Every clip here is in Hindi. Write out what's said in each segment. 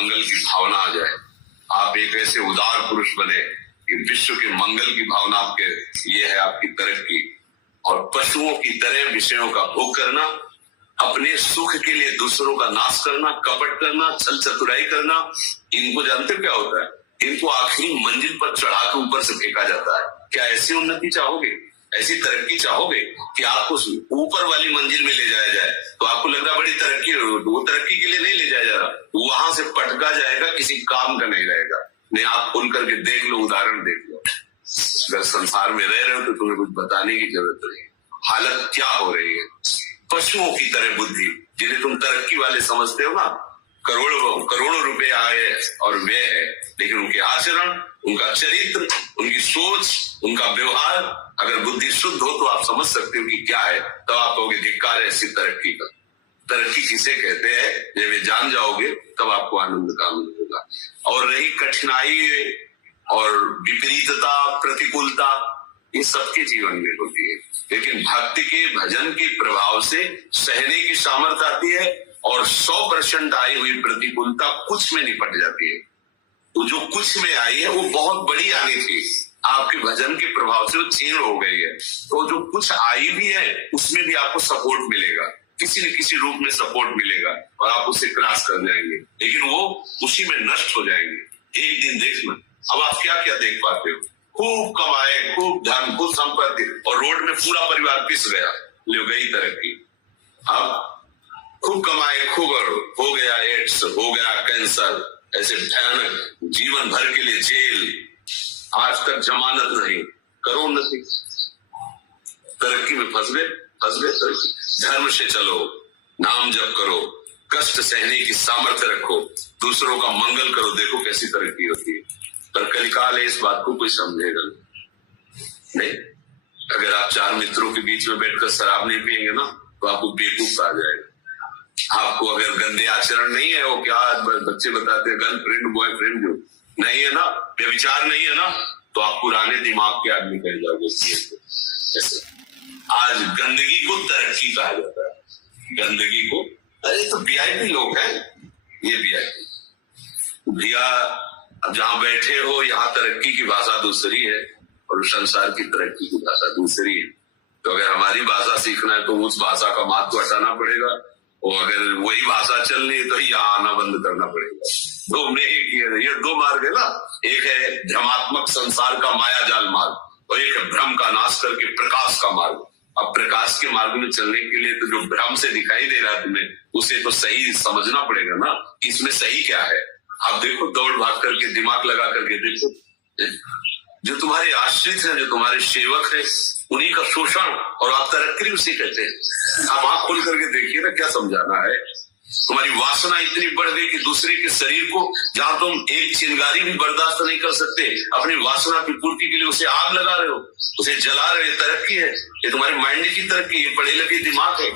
मंगल की भावना आ जाए, आप एक ऐसे उदार पुरुष बने कि विश्व के मंगल की भावना आपके, ये है आपकी तरक्की। और पशुओं की तरह विषयों का भोग करना, अपने सुख के लिए दूसरों का नाश करना, कपट करना, छल चतुराई करना, इनको जानते क्या होता है? इनको आखिरी मंजिल पर चढ़ा के ऊपर से फेंका जाता है। क्या ऐसी उन्नति चाहोगे, ऐसी तरक्की चाहोगे कि आपको ऊपर वाली मंजिल में ले जाया जाए? तो आपको लग रहा बड़ी तरक्की, वो तरक्की के लिए नहीं ले जाया जा रहा, वहां से पटका जाएगा, किसी काम का नहीं रहेगा। नहीं, आप खुल करके देख लो, उदाहरण देख लो। अगर संसार में रह रहे हो तो तुम्हें कुछ बताने की जरूरत नहीं। हालत क्या हो रही है? पशुओं की तरह बुद्धि, जिन्हें तुम तरक्की वाले समझते हो ना, करोड़ों रुपए आए और व्यय है, लेकिन उनके आचरण, उनका चरित्र, उनकी सोच, उनका व्यवहार, अगर बुद्धि शुद्ध हो तो आप समझ सकते हो कि क्या है। तब आप कहोगे धिक्कार है ऐसी तरक्की का। तरक्की किसे कहते हैं, जब ये जान जाओगे तब आपको आनंद का अनुभव होगा। और रही कठिनाई और विपरीतता, प्रतिकूलता, ये सबके जीवन में होती है, लेकिन भक्ति के, भजन के प्रभाव से सहने की सामर्थ्य आती है और 100% आई हुई प्रतिकूलता कुछ में निपट जाती है। तो जो कुछ में आई है वो बहुत बड़ी आनी थी, आपके भजन के प्रभाव से वो छीन हो गई है। तो जो कुछ आई भी है उसमें भी आपको सपोर्ट मिलेगा, किसी न किसी रूप में सपोर्ट मिलेगा और आप उसे क्रॉस कर जाएंगे, लेकिन वो उसी में नष्ट हो जाएंगे। एक दिन देखना, अब आप क्या क्या देख पाते हो? खूब कमाए, खूब धन, खूब संपत्ति, और रोड में पूरा परिवार पिस गया, ले गई तरक्की। अब खूब कमाए, खूब हो गया एड्स, हो गया कैंसर, ऐसे भयानक, जीवन भर के लिए जेल, आज तक जमानत नहीं, करो उन्नति, तरक्की में फंस गए तरक्की। धर्म से चलो, नाम जप करो, कष्ट सहने की सामर्थ्य रखो, दूसरों का मंगल करो, देखो कैसी तरक्की होती है। पर कलिकाल है, इस बात को कोई समझेगा नहीं। अगर आप 4 मित्रों के बीच में बैठकर शराब नहीं पिएंगे ना, तो आपको बेवकूफ कहा जाएगा। आपको अगर गंदे आचरण नहीं है, वो क्या बच्चे बताते हैं, गर्लफ्रेंड बॉयफ्रेंड जो नहीं है ना, व्यभिचार नहीं है ना, तो आप पुराने दिमाग के आदमी कह जाओगे। आज गंदगी को तरक्की कहा जाता है, गंदगी को, अरे तो वीआईपी लोग हैं ये, वीआईपी भैया। अब जहां बैठे हो, यहाँ तरक्की की भाषा दूसरी है और संसार की तरक्की की भाषा दूसरी है। तो अगर हमारी भाषा सीखना है तो उस भाषा का महत्व हटाना पड़ेगा, और अगर वही भाषा चलनी है तो यहाँ आना बंद करना पड़ेगा। दो में एक ये 2 मार्ग है ना, एक है भ्रमात्मक संसार का माया जाल मार्ग, और एक है भ्रम का नाश करके प्रकाश का मार्ग। अब प्रकाश के मार्ग में चलने के लिए तो जो भ्रम से दिखाई दे रहा है तुम्हें, उसे तो सही समझना पड़ेगा ना, इसमें सही क्या है। आप देखो, दौड़ भाग करके, दिमाग लगा करके देखो, जो तुम्हारे आश्रित हैं, जो तुम्हारे सेवक हैं, उन्हीं का शोषण, और आप तरक्की उसी कहते हैं। आप आंख खोल करके देखिए ना, क्या समझाना है। तुम्हारी वासना इतनी बढ़ गई कि दूसरे के शरीर को, जहां तुम एक चिंगारी भी बर्दाश्त नहीं कर सकते, अपनी वासना की पूर्ति के लिए उसे आग लगा रहे हो, उसे जला रहे हो। तरक्की है ये, तुम्हारे माइंड की तरक्की, ये पढ़े लिखे दिमाग है।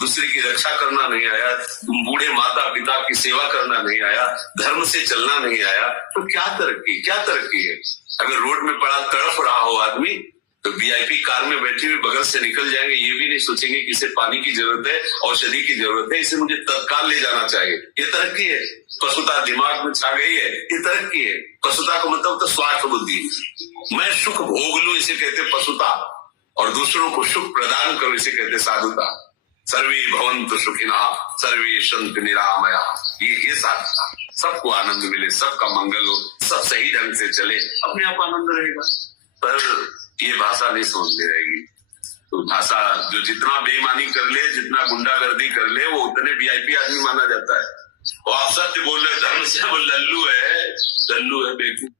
दूसरे की रक्षा करना नहीं आया, तुम बूढ़े माता पिता की सेवा करना नहीं आया, धर्म से चलना नहीं आया, तो क्या तरक्की, क्या तरक्की है। अगर रोड में पड़ा तड़प रहा हो आदमी, तो वीआईपी कार में बैठे हुए बगल से निकल जाएंगे, ये भी नहीं सोचेंगे कि इसे पानी की जरूरत है, औषधि की जरूरत है, इसे मुझे तत्काल ले जाना चाहिए। ये तरक्की है। पशुता दिमाग में छा गई है, ये तरक्की है। पशुता का मतलब तो स्वार्थ बुद्धि, मैं सुख भोग लूं, इसे कहते पशुता, और दूसरों को सुख प्रदान करो, इसे कहते साधुता। सर्वे भवन्तु सुखिनः, सर्वे सन्तु निरामयाः, ये साधुता। सबको आनंद मिले, सबका मंगल हो, सब सही ढंग से चले, अपने आप आनंद रहेगा। पर ये भाषा नहीं समझ में आएगी। तो भाषा जो जितना बेईमानी कर ले, जितना गुंडागर्दी कर ले, वो उतने वीआईपी आदमी माना जाता है। और आप सत्य बोल रहे, धर्म से वो लल्लू है बेवकूफ।